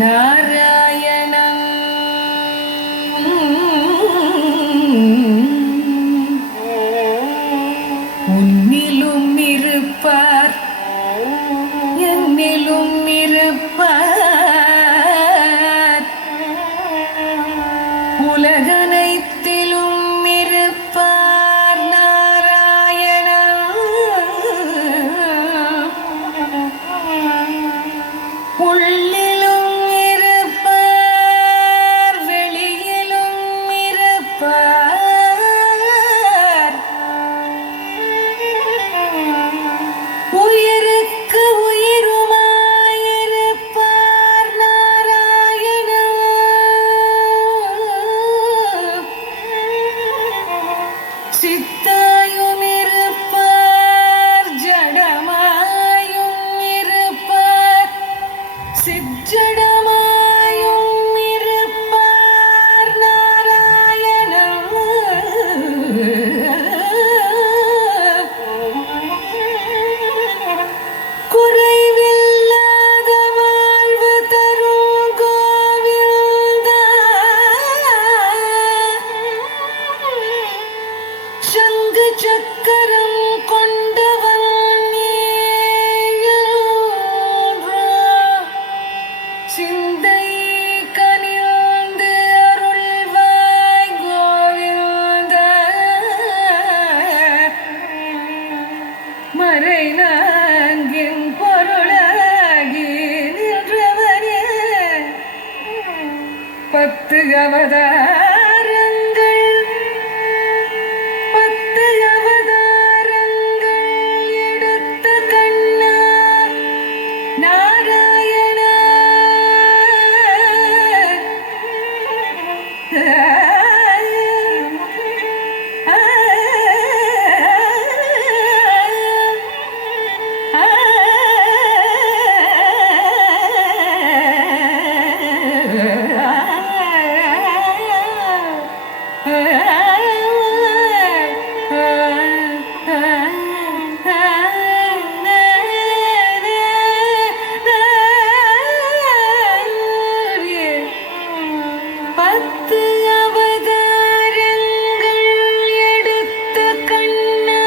நாராயணன் உன்னிலும் இருப்பார் என்னிலும் இருப்பார் உலகனைத்திலும் இருப்பார் நாராயணா உள்ளிலும் இருப்பார் வெளியிலும் இருப்பார் உயிருக்கு உயிருமாயிருப்பார் நாராயணா சித்தாயும் இருப்பார் ஜடமாயும் இருப்பார் சிற்றடமாயும் இருப்பார் நாராயணா குறைவில்லாத வாழ்வு தரும் கோவிந்தா சங்கு சக்கரம் கொண்டவன் சிந்தை கனிந்து அருள்வாய் கோவிந்த மறை நான்கின் பொருளாகி நின்றவரே பத்து அவதாரங்கள் எடுத்த கண்ணா நாராயண பத்து அவதாரங்கள் எடுத்த கண்ணா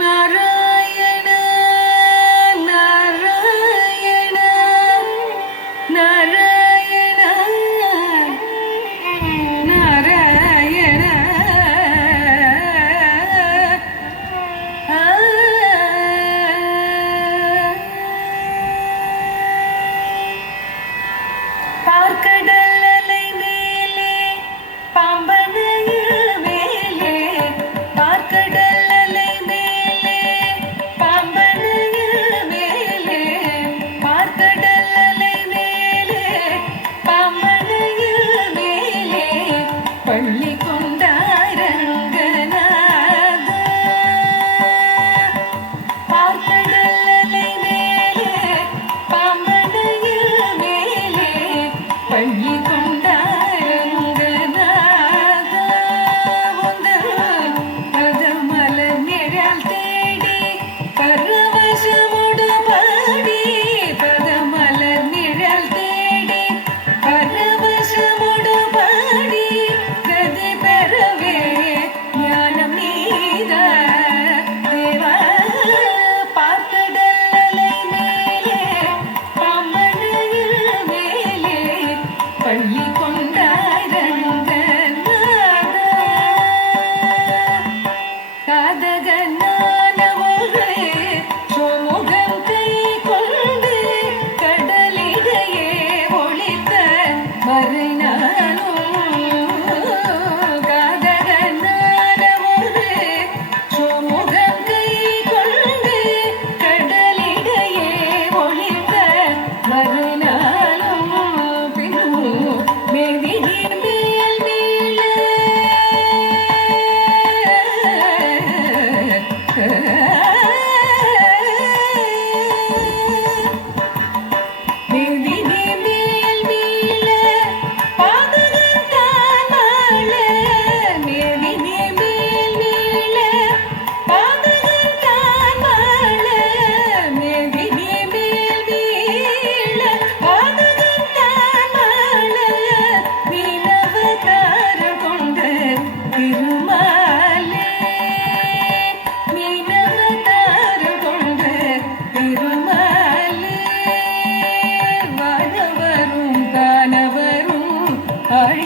நாராயண நாராயண நாராயண நாராயண பார்க்கடல் அலை மேலே பாம்பனையில் மேலே பார்க்கடல் அலை மேலே பாம்பனையில் மேலே பார்க்கடல் அலை மேலே பாம்பனையில் மேலே பள்ளி கொண்டாரங்கநாத பார்க்கடல் அலை மேலே பாம்பனையில் மேலே பள்ளி கொண்டாரங்கநாத பதமலர் நிழல் தேடி பரவசமுடு பாடி பதமலர் நிழல் தேடி பரவசமுடு பாடி கதி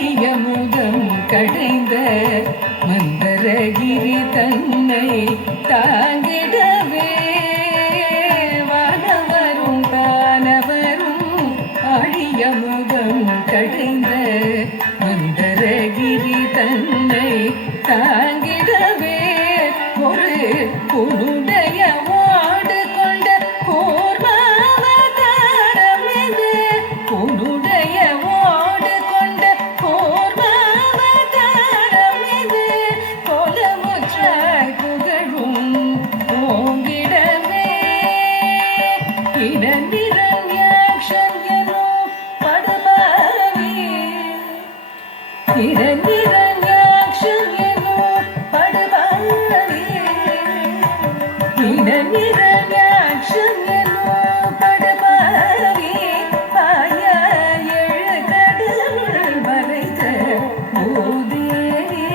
அழியமுதம் கடைந்த மந்தரகிரி தன்னை தாங்கிடவே வானவரும் தானவரும் அழியமுதம் கடைந்த மந்தரகிரி தன்னை தாங்கிடவே ஒரு உன்னுடைய ஓடு கொண்ட கூர்மாவதாரம் இது உன்னுடைய ஓடு கொண்ட கூர்மாவதாரம் இது கோலமுற்றாய் புகழும் ஓங்கிடவே இரண்டிரண்யாக்ஷன் எனும் படுபாவி இரண்டிரண்யாக்ஷன் எனும் படுபாவி இரண்டிரண்யாக்ஷன் எனும் படுபாவி பாய எழுகடல் வரைத பூதேவி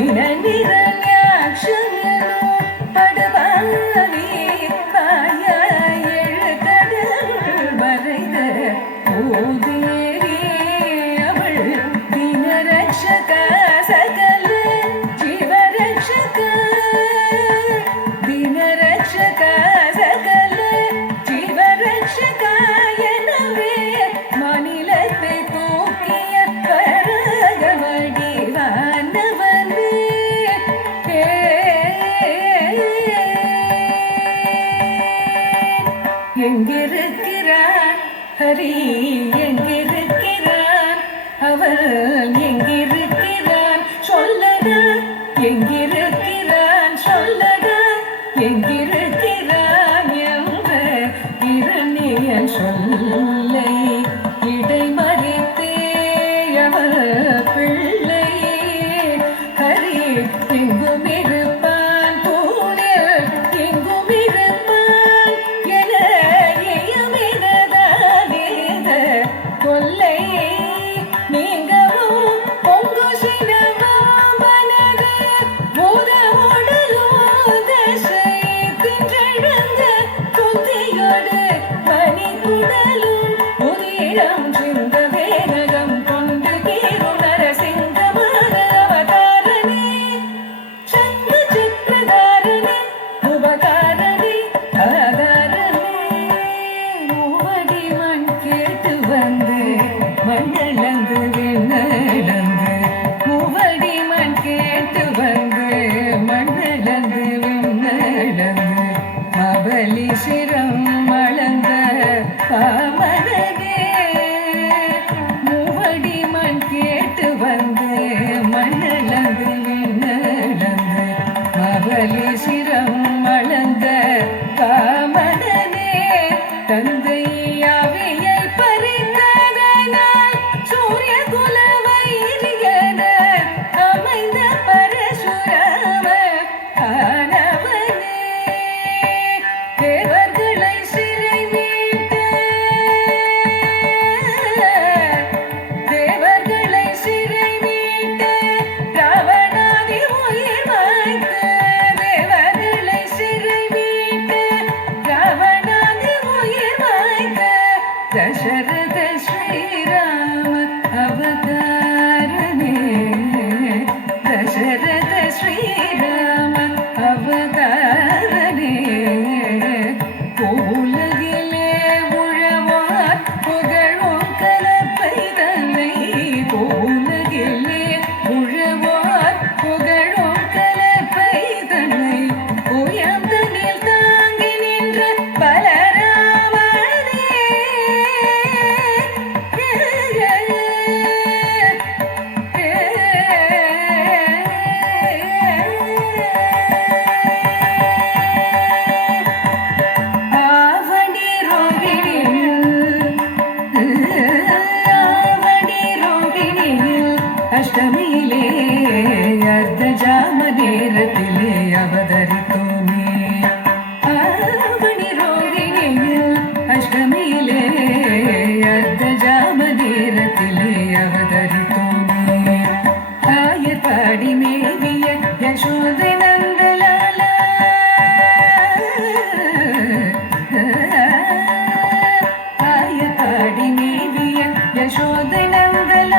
இரண்டிரண்யாக்ஷன் எனும் படுபாவி பாய எழுகடல் வரைத பூதேவி அவள் தினரக்ஷக சகல ஜீவரக்ஷக தினரக்ஷக சகல ஜீவரக்ஷக எனவே மாநிலத்தை தூக்கிய பரகமடி வானவனே எங்கிருக்கிறார் ஹரி எங்கிருக்கிறான் அவள் எங்கிருக்கிறான் சொல்லடா எங்கிருக்கிறான் சொல்லடா எங்கிருக்கிறான் என்ற இரணியன் சொல்லை இடைமறித்தே அவள் பிள்ளை ஹரி எங்கும் இருப்பான் தூணில் எங்கும் இருப்பான் என இயமினதானேத கொல்லை நீங்கவும் பொங்கு சினமும் மனது பூதமுடலும் தசை தின்றெழுந்த குந்தியோடு மணிக்குடலும் உதிரம் சிந்த வேகம் கொண்டு கீரு நரசிங்கமான அவதாரணி சங்க சக்கரதாரணி உபகாரணி ஆதாரணி மூவடி மண் கேட்டு வந்து மண்ணளந்து விண்ணளந்து மூவடி மண் கேட்டு வந்து மண்ணளந்து விண்ணளந்து அவலி சிரம் அளந்த பாமரனே மூவடி மண் கேட்டு வந்து மண்ணளந்து விண்ணளந்து அவலி சிரம் அளந்த பாமரனே தந்தை அவையை பறிந்ததனால் சூரிய குல வைரியன அமைந்த பரசுராம ஆனவனே தேவர்களை சிறை மீட்ட தேவர்களை சிறை மீட்ட ராவணாதி உயிர் வாய்த்த தேவர்களை சிறை மீட்ட ராவணாதி உயிர் வாய்த்த தசரத ஸ்ரீராம அவதாரணே தசரத ஸ்ரீராம அவதாரணே உலகிலே உழவார் புகழும் கலப்பை தன்னை உலகிலே உழவார் புகழும் கலப்பை தன்னை உயர்ந்தனில் தாங்கி நின்ற பலராமனே ஆவணி ரோகிணியில் அஷ்டமியிலே அர்த்த ஜாம நேரத்திலே அவதரித்தோமே ஆவணி ரோகிணியில் அஷ்டமியிலே அர்த்த ஜாம நேரத்திலே அவதரித்தோமே ஆயர் பாடி மேவிய யசோதை நந்தலாலா ஆயர் பாடி மேவிய யசோதை நந்தலாலா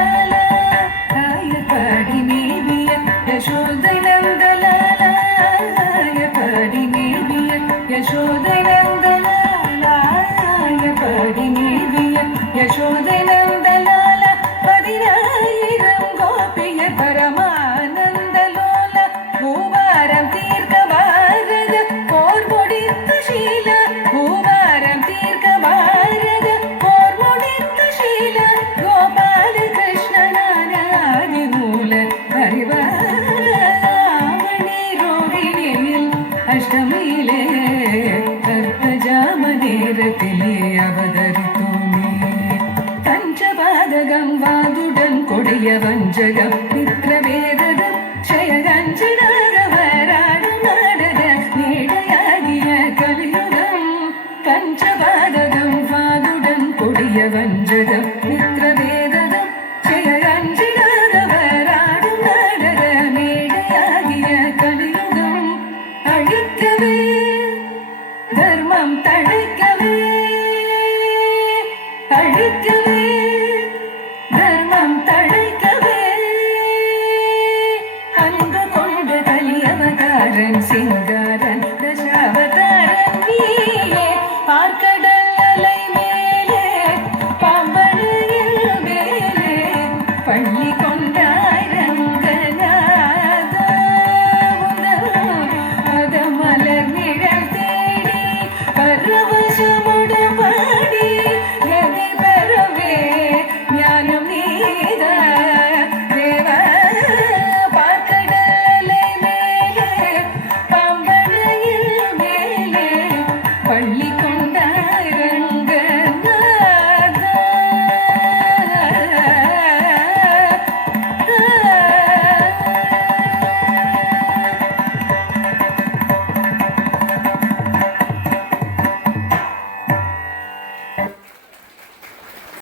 പ്രിയ വഞ്ചക മിത്ര